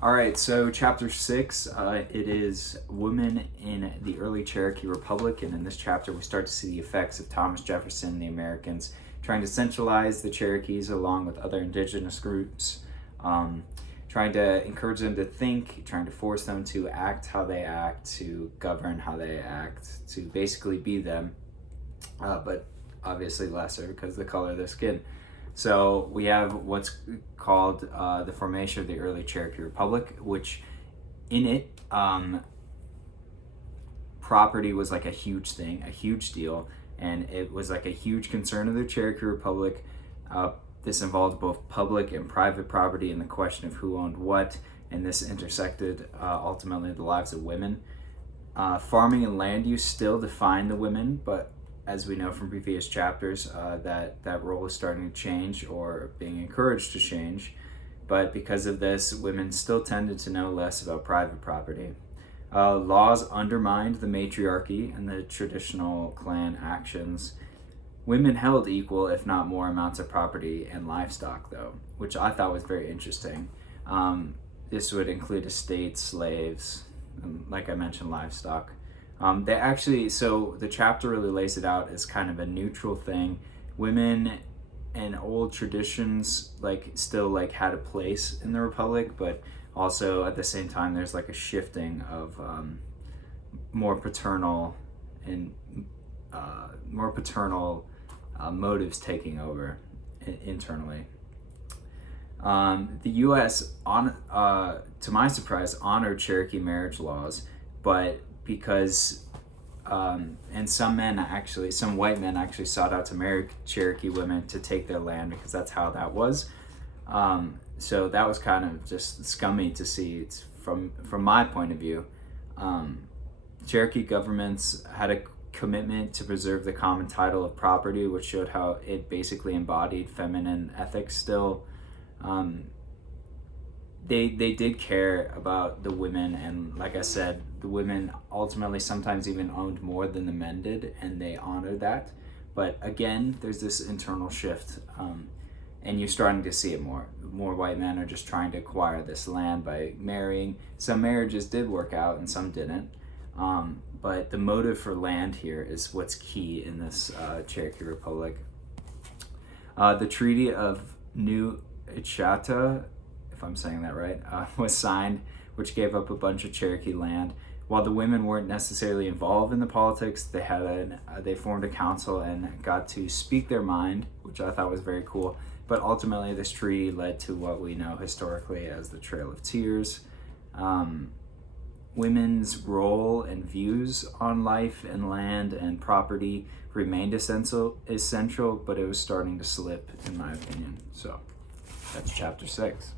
All right, so chapter 6, it is Women in the Early Cherokee Republic. And in this chapter, we start to see the effects of Thomas Jefferson and the Americans trying to centralize the Cherokees along with other indigenous groups, trying to encourage them to think, trying to force them to act how they act, to govern how they act, to basically be them, but obviously lesser because of the color of their skin. So we have what's called the formation of the early Cherokee Republic, which in it, property was like a huge thing, a huge deal, and it was like a huge concern of the Cherokee Republic. This involved both public and private property and the question of who owned what, and this intersected ultimately the lives of women. Farming and land use still define the women, but as we know from previous chapters, that role is starting to change or being encouraged to change. But because of this, women still tended to know less about private property. Laws undermined the matriarchy and the traditional clan actions. Women held equal, if not more, amounts of property and livestock, though, which I thought was very interesting. This would include estates, slaves, and like I mentioned, livestock. So the chapter really lays it out as kind of a neutral thing. Women and old traditions still had a place in the Republic, but also at the same time there's like a shifting of more paternal motives taking over internally. The U.S. to my surprise, honored Cherokee marriage laws, but because and some white men actually sought out to marry Cherokee women to take their land because that's how that was. So that was kind of just scummy to see. It's from my point of view. Cherokee governments had a commitment to preserve the common title of property, which showed how it basically embodied feminine ethics still. They did care about the women, and like I said, the women ultimately sometimes even owned more than the men did, and they honored that. But again, there's this internal shift, and you're starting to see it more. More white men are just trying to acquire this land by marrying. Some marriages did work out and some didn't. But the motive for land here is what's key in this Cherokee Republic. The Treaty of New Ichata, if I'm saying that right, was signed, which gave up a bunch of Cherokee land. While the women weren't necessarily involved in the politics, they formed a council and got to speak their mind, which I thought was very cool. But ultimately, this treaty led to what we know historically as the Trail of Tears. Women's role and views on life and land and property remained essential, but it was starting to slip, in my opinion. So that's chapter 6.